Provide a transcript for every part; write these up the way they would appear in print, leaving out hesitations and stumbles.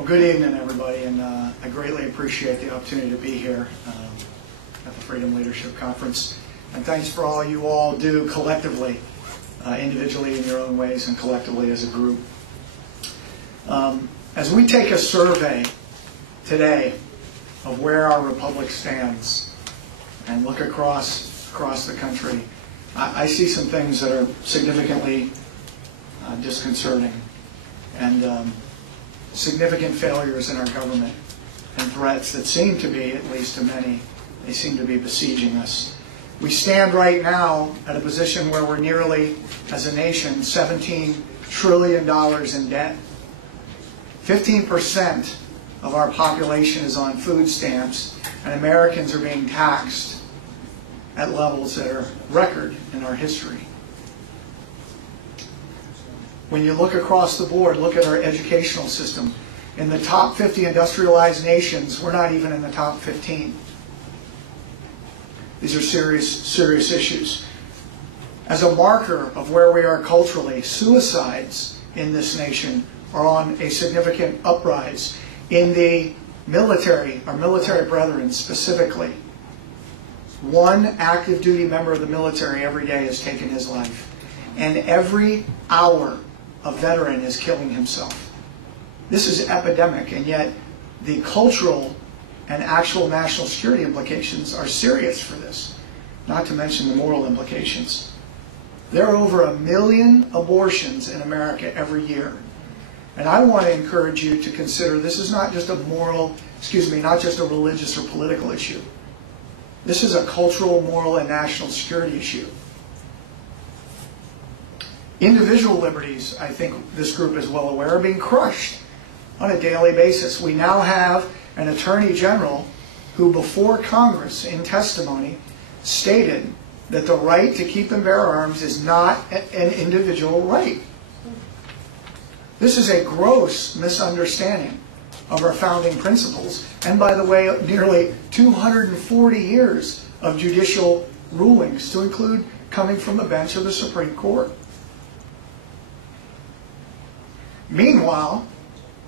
Well, good evening, everybody, and I greatly appreciate the opportunity to be here at the Freedom Leadership Conference. And thanks for all you all do collectively, individually in your own ways and collectively as a group. As we take a survey today of where our republic stands and look across the country, I see some things that are significantly disconcerting and significant failures in our government and threats that seem to be, at least to many, they seem to be besieging us. We stand right now at a position where we're nearly, as a nation, $17 trillion in debt. 15% of our population is on food stamps, and Americans are being taxed at levels that are record in our history. When you look across the board, look at our educational system. In the top 50 industrialized nations, we're not even in the top 15. These are serious issues. As a marker of where we are culturally, suicides in this nation are on a significant uprise. In the military, our military brethren specifically, one active duty member of the military every day has taken his life. And every hour, a veteran is killing himself. This is epidemic, and yet the cultural and actual national security implications are serious for this, not to mention the moral implications. There are over 1 million abortions in America every year. And I want to encourage you to consider this is not just a not just a religious or political issue. This is a cultural, moral, and national security issue. Individual liberties, I think this group is well aware, are being crushed on a daily basis. We now have an Attorney General who, before Congress, in testimony, stated that the right to keep and bear arms is not an individual right. This is a gross misunderstanding of our founding principles, and by the way, nearly 240 years of judicial rulings, to include coming from the bench of the Supreme Court. Meanwhile,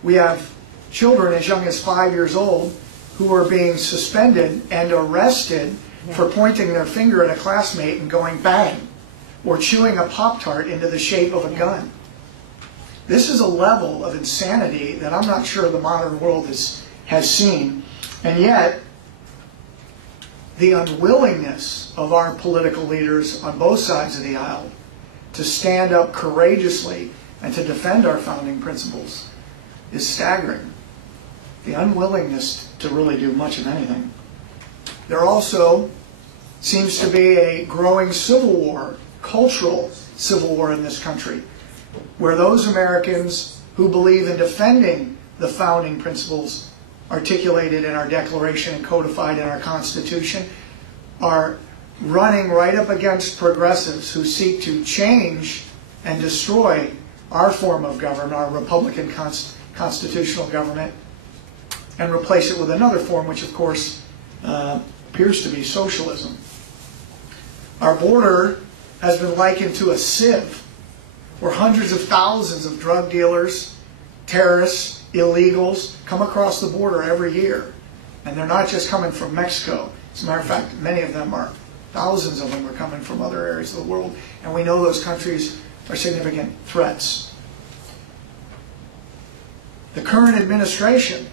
we have children as young as 5 years old who are being suspended and arrested for pointing their finger at a classmate and going bang, or chewing a Pop-Tart into the shape of a gun. This is a level of insanity that I'm not sure the modern world has seen, and yet the unwillingness of our political leaders on both sides of the aisle to stand up courageously and to defend our founding principles is staggering. The unwillingness to really do much of anything. There also seems to be a growing civil war, cultural civil war in this country, where those Americans who believe in defending the founding principles articulated in our Declaration and codified in our Constitution are running right up against progressives who seek to change and destroy our form of government, our Republican constitutional government, and replace it with another form, which of course appears to be socialism. Our border has been likened to a sieve, where hundreds of thousands of drug dealers, terrorists, illegals come across the border every year. And they're not just coming from Mexico. As a matter of fact, many of them are, thousands of them are coming from other areas of the world. And we know those countries are significant threats. The current administration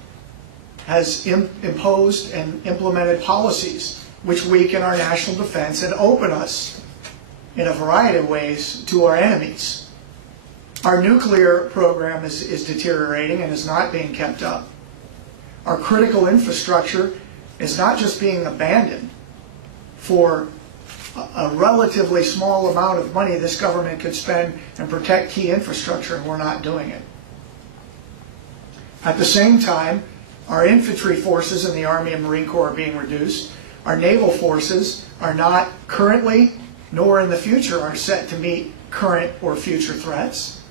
has imposed and implemented policies which weaken our national defense and open us in a variety of ways to our enemies. Our nuclear program is deteriorating and is not being kept up. Our critical infrastructure is not just being abandoned for a relatively small amount of money this government could spend and protect key infrastructure, and we're not doing it. At the same time, our infantry forces in the Army and Marine Corps are being reduced. Our naval forces are not currently, nor in the future, are set to meet current or future threats.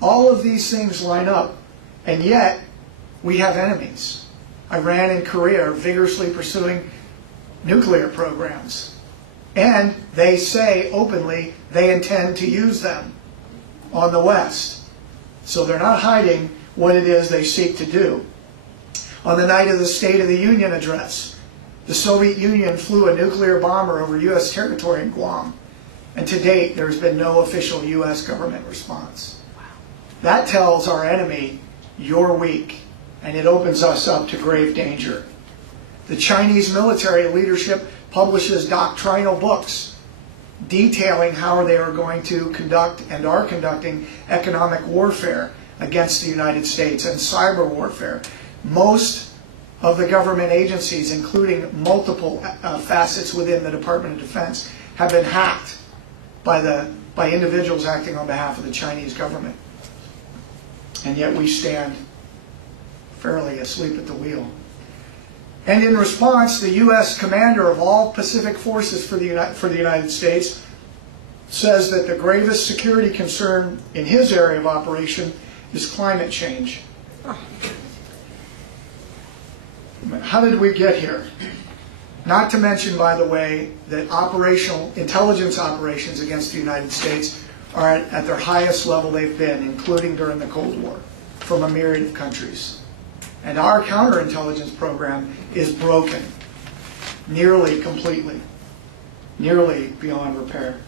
All of these things line up, and yet we have enemies. Iran and Korea are vigorously pursuing nuclear programs, and they say openly they intend to use them on the West. So they're not hiding what it is they seek to do. On the night of the State of the Union address, the Soviet Union flew a nuclear bomber over U.S. territory in Guam. And to date, there's been no official U.S. government response. That tells our enemy, you're weak, and it opens us up to grave danger. The Chinese military leadership publishes doctrinal books detailing how they are going to conduct and are conducting economic warfare against the United States and cyber warfare. Most of the government agencies, including multiple facets within the Department of Defense, have been hacked by individuals acting on behalf of the Chinese government. And yet we stand fairly asleep at the wheel. And in response, the U.S. commander of all Pacific forces for the United States says that the gravest security concern in his area of operation is climate change. How did we get here? Not to mention, by the way, that operational intelligence operations against the United States are at their highest level they've been, including during the Cold War, from a myriad of countries. And our counterintelligence program is broken, nearly completely, nearly beyond repair.